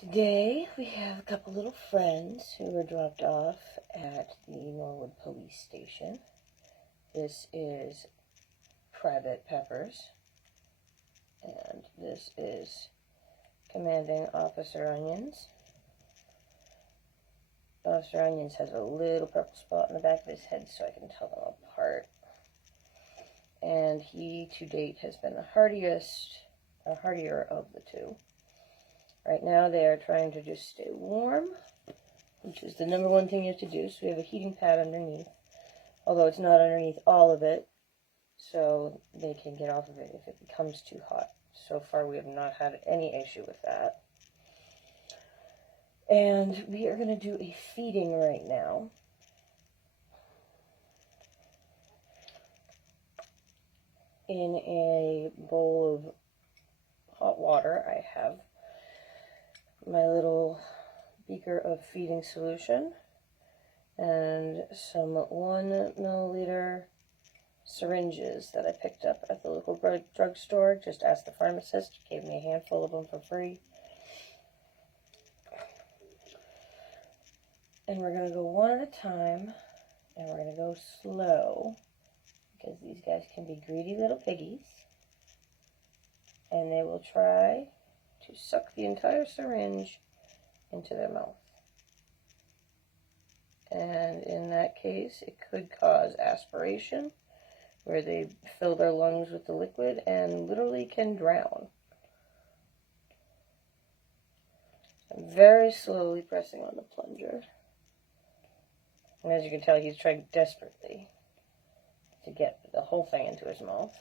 Today we have a couple little friends who were dropped off at the Norwood Police station. This is Private Peppers, and this is Commanding Officer Onions. Officer Onions has a little purple spot in the back of his head so I can tell them apart. And he, to date, has been the hardier of the two. Right now they are trying to just stay warm, which is the number one thing you have to do. So we have a heating pad underneath, although it's not underneath all of it, so they can get off of it if it becomes too hot. So far we have not had any issue with that. And we are going to do a feeding right now. In a bowl of hot water, I have my little beaker of feeding solution and some 1 milliliter syringes that I picked up at the local drugstore. Just asked the pharmacist, gave me a handful of them for free. And we're going to go one at a time, and we're going to go slow, because these guys can be greedy little piggies, and they will try to suck the entire syringe into their mouth. And in that case, it could cause aspiration, where they fill their lungs with the liquid and literally can drown. I'm very slowly pressing on the plunger. And as you can tell, he's trying desperately to get the whole thing into his mouth.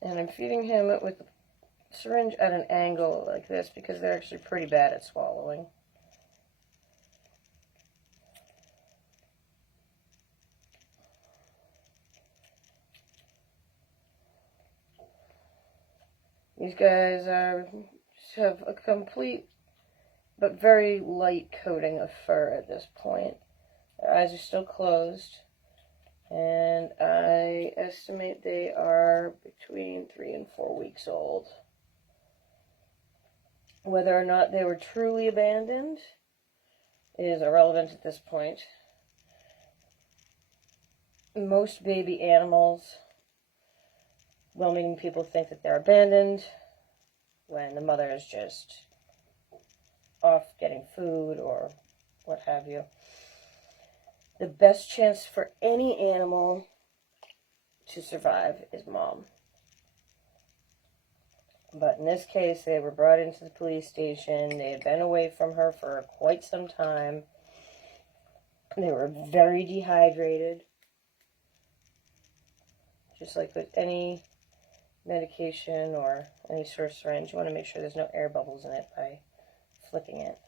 And I'm feeding him with the syringe at an angle like this because they're actually pretty bad at swallowing. These guys have a complete but very light coating of fur at this point. Their eyes are still closed, and I estimate they are between 3 and 4 weeks old. Whether or not they were truly abandoned is irrelevant at this point. Most baby animals, well-meaning people think that they're abandoned when the mother is just off getting food or what have you. The best chance for any animal to survive is mom. But in this case, they were brought into the police station. They had been away from her for quite some time. They were very dehydrated. Just like with any medication or any sort of syringe, you want to make sure there's no air bubbles in it by flicking it.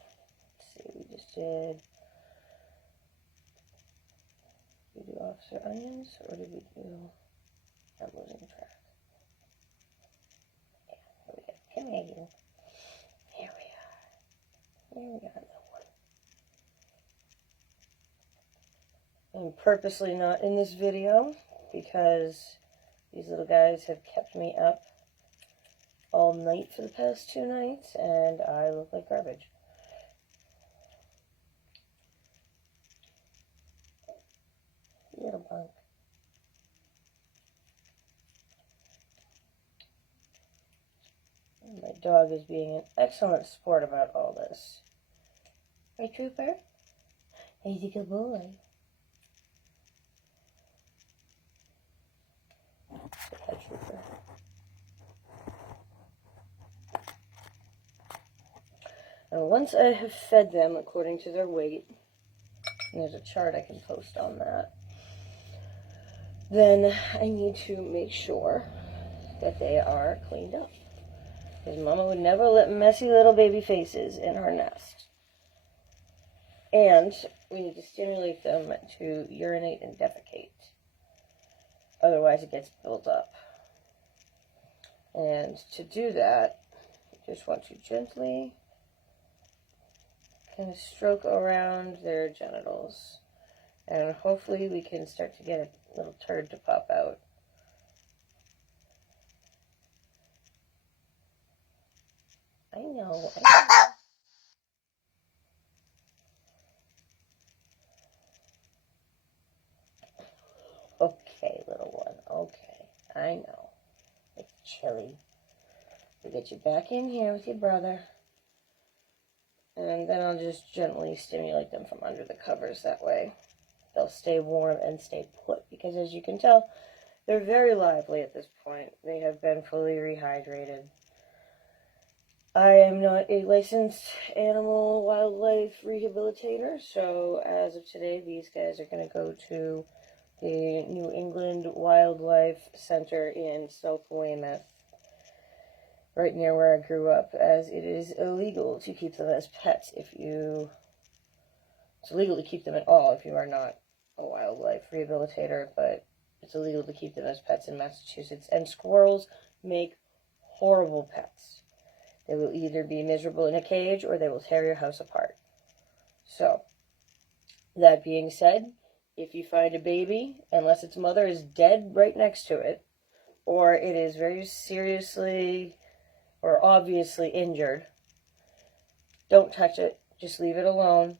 Let's see, we just did... Did we do Officer Onions, or did we do... I'm losing track. Yeah, here we go. Come here, you. Here we are. Here we are, little one. I'm purposely not in this video because these little guys have kept me up all night for the past 2 nights, and I look like garbage. Little bunk. And my dog is being an excellent sport about all this. Right, Trooper? He's a good boy. Hi, Trooper. And once I have fed them according to their weight, and there's a chart I can post on that, then I need to make sure that they are cleaned up. Because Mama would never let messy little baby faces in her nest. And we need to stimulate them to urinate and defecate. Otherwise it gets built up. And to do that, you just want to gently kind of stroke around their genitals. And hopefully we can start to get a little turd to pop out. know. Okay, little one. Okay. I know. It's chilly. We'll get you back in here with your brother. And then I'll just gently stimulate them from under the covers. That way they'll stay warm and stay put. Because as you can tell, they're very lively at this point. They have been fully rehydrated. I am not a licensed animal wildlife rehabilitator, so as of today, these guys are going to go to the New England Wildlife Center in South Weymouth, right near where I grew up, as it is illegal to keep them as pets it's illegal to keep them at all if you are not a wildlife rehabilitator, but it's illegal to keep them as pets in Massachusetts. And squirrels make horrible pets. They will either be miserable in a cage or they will tear your house apart. So, that being said, if you find a baby, unless its mother is dead right next to it, or it is very seriously or obviously injured, don't touch it. Just leave it alone.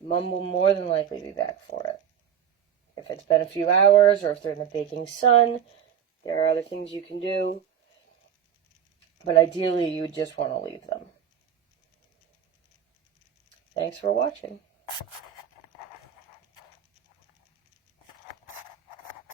Mom will more than likely be back for it. If it's been a few hours or if they're in the baking sun, there are other things you can do. But ideally, you would just want to leave them. Thanks for watching.